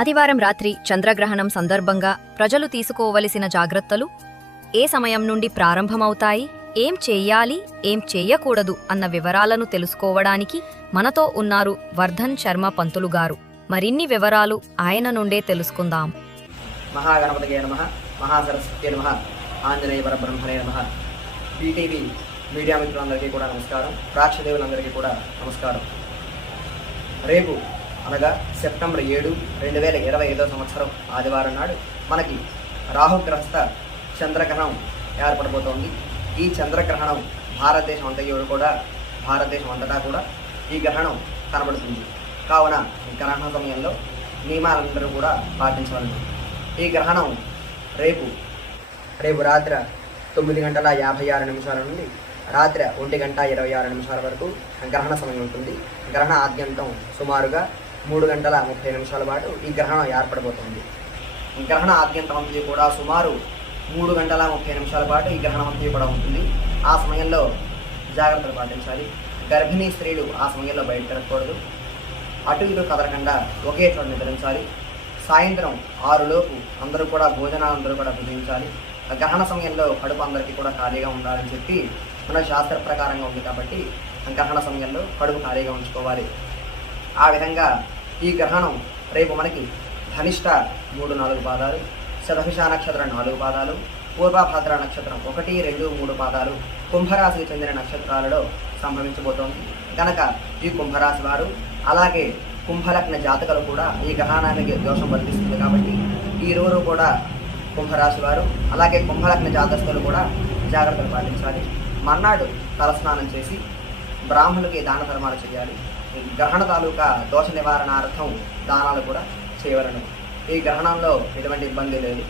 ఆదివారం రాత్రి చంద్రగ్రహణం సందర్భంగా ప్రజలు తీసుకోవలసిన జాగ్రత్తలు, ఏ సమయం నుండి ప్రారంభమవుతాయి, ఏం చెయ్యాలి, ఏం చెయ్యకూడదు అన్న వివరాలను తెలుసుకోవడానికి మనతో ఉన్నారు వర్ధన్ శర్మ పంతులు గారు. మరిన్ని వివరాలు ఆయన నుండే తెలుసుకుందాం. మహాగణపతికే నమః, మహాసరస్వతే నమః, ఆంజనేయ పరబ్రహ్మణే నమః. ఈటీవీ మీడియా మిత్రులందరికీ కూడా నమస్కారం, ప్రేక్షకులందరికీ కూడా నమస్కారం. రేపు అనగా సెప్టెంబర్ 7, 2025 సంవత్సరం ఆదివారం నాడు మనకి రాహుగ్రస్త చంద్రగ్రహణం ఏర్పడబోతోంది. ఈ చంద్రగ్రహణం భారతదేశం అంతటా కూడా ఈ గ్రహణం కనబడుతుంది. కావున ఈ గ్రహణ సమయంలో నియమాలందరూ కూడా పాటించవలను. ఈ గ్రహణం రేపు రాత్రి 9:56 నుండి రాత్రి 1:26 వరకు గ్రహణ సమయం ఉంటుంది. గ్రహణ ఆద్యంతం సుమారుగా 3:30 పాటు ఈ గ్రహణం ఏర్పడబోతుంది. గ్రహణ ఆద్యంతం అంతా కూడా సుమారు 3:30 పాటు ఈ గ్రహణం అంతా కూడా ఉంటుంది. ఆ సమయంలో జాగ్రత్తలు పాటించాలి. గర్భిణీ స్త్రీలు ఆ సమయంలో బయట తిరగకూడదు. అటు ఇటు కదలకుండా ఒకే చోట నిద్రించాలి. సాయంత్రం 6 లోపు అందరూ కూడా భోజనాలందరూ కూడా భుజించాలి. గ్రహణ సమయంలో కడుపు అందరికీ కూడా ఖాళీగా ఉండాలని చెప్పి మన శాస్త్ర ప్రకారంగా ఉంది. కాబట్టి గ్రహణ సమయంలో కడుపు ఖాళీగా ఉంచుకోవాలి. ఆ విధంగా ఈ గ్రహణం రేపు మనకి ధనిష్ట 3-4 పాదాలు, శతభిష నక్షత్రం 4 పాదాలు, పూర్వభద్ర నక్షత్రం 1, 2, 3 పాదాలు కుంభరాశికి చెందిన నక్షత్రాలలో సంభవించబోతోంది. కనుక ఈ కుంభరాశి వారు అలాగే కుంభలగ్న జాతకులు కూడా ఈ గ్రహణానికి దోషం వర్తిస్తుంది. కాబట్టి ఈ రోజు కూడా కుంభరాశి వారు అలాగే కుంభలగ్న జాతస్తులు కూడా జాగ్రత్తలు పాటించాలి. మర్నాడు తలస్నానం చేసి బ్రాహ్మణులకి దాన ధర్మాలు చేయాలి. గ్రహణ తాలూకా దోష నివారణార్థం దానాలు కూడా చేయవలను. ఈ గ్రహణంలో ఎటువంటి ఇబ్బంది లేదు,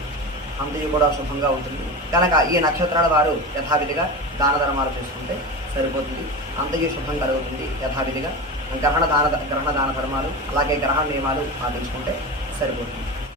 అంతయు కూడా శుభంగా ఉంటుంది. కనుక ఈ నక్షత్రాల వారు యథావిధిగా దాన ధర్మాలు చేసుకుంటే సరిపోతుంది. అంతయు శుభం కలుగుతుంది. యథావిధిగా గ్రహణ దాన ధర్మాలు అలాగే గ్రహణ నియమాలు పాటించుకుంటే సరిపోతుంది.